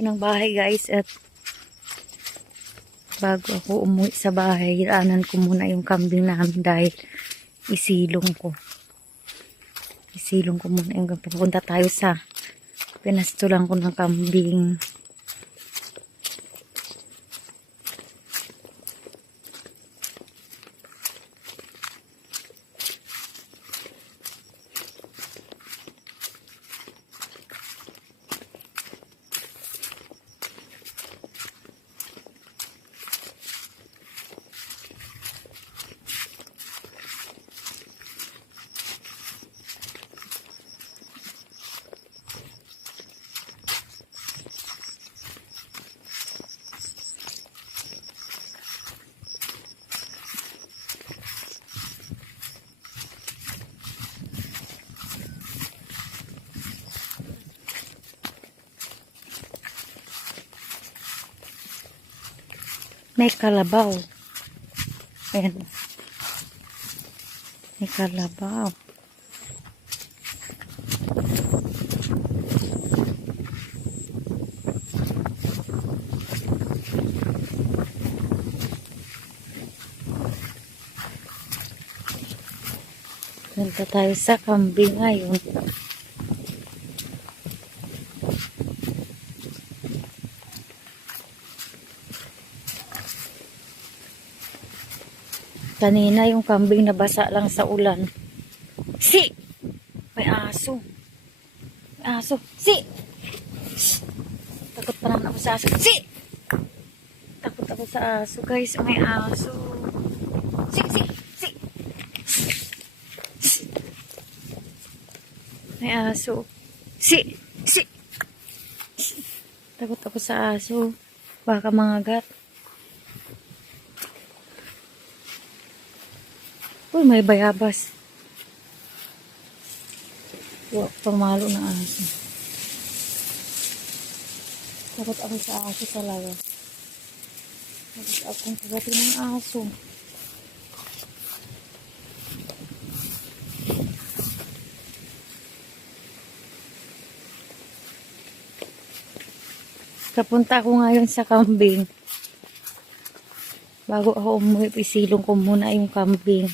Ng bahay guys, at bago ako umuwi sa bahay, daanan ko muna yung kambing namin dahil isilong ko muna yung papunta tayo sa pinastulan ko ng kambing. May kalabaw. Ayan. May kalabaw. Punta tayo sa kambing ngayon. Kanina yung kambing nabasa lang sa ulan. Si! May aso. May aso. Si! Takot pa naman ako sa aso. Si! Takot ako sa aso guys. May aso. Si! Si! Si! May aso. Si! Si! Takot ako sa aso. Baka mangagat. Uy, may bayabas. Pamalo na aso. Takot ako sa aso talaga. Takot akong kagatin ng aso. Kapunta ako ngayon sa kambing. Bago ako umuwi, isilong ko muna yung kambing.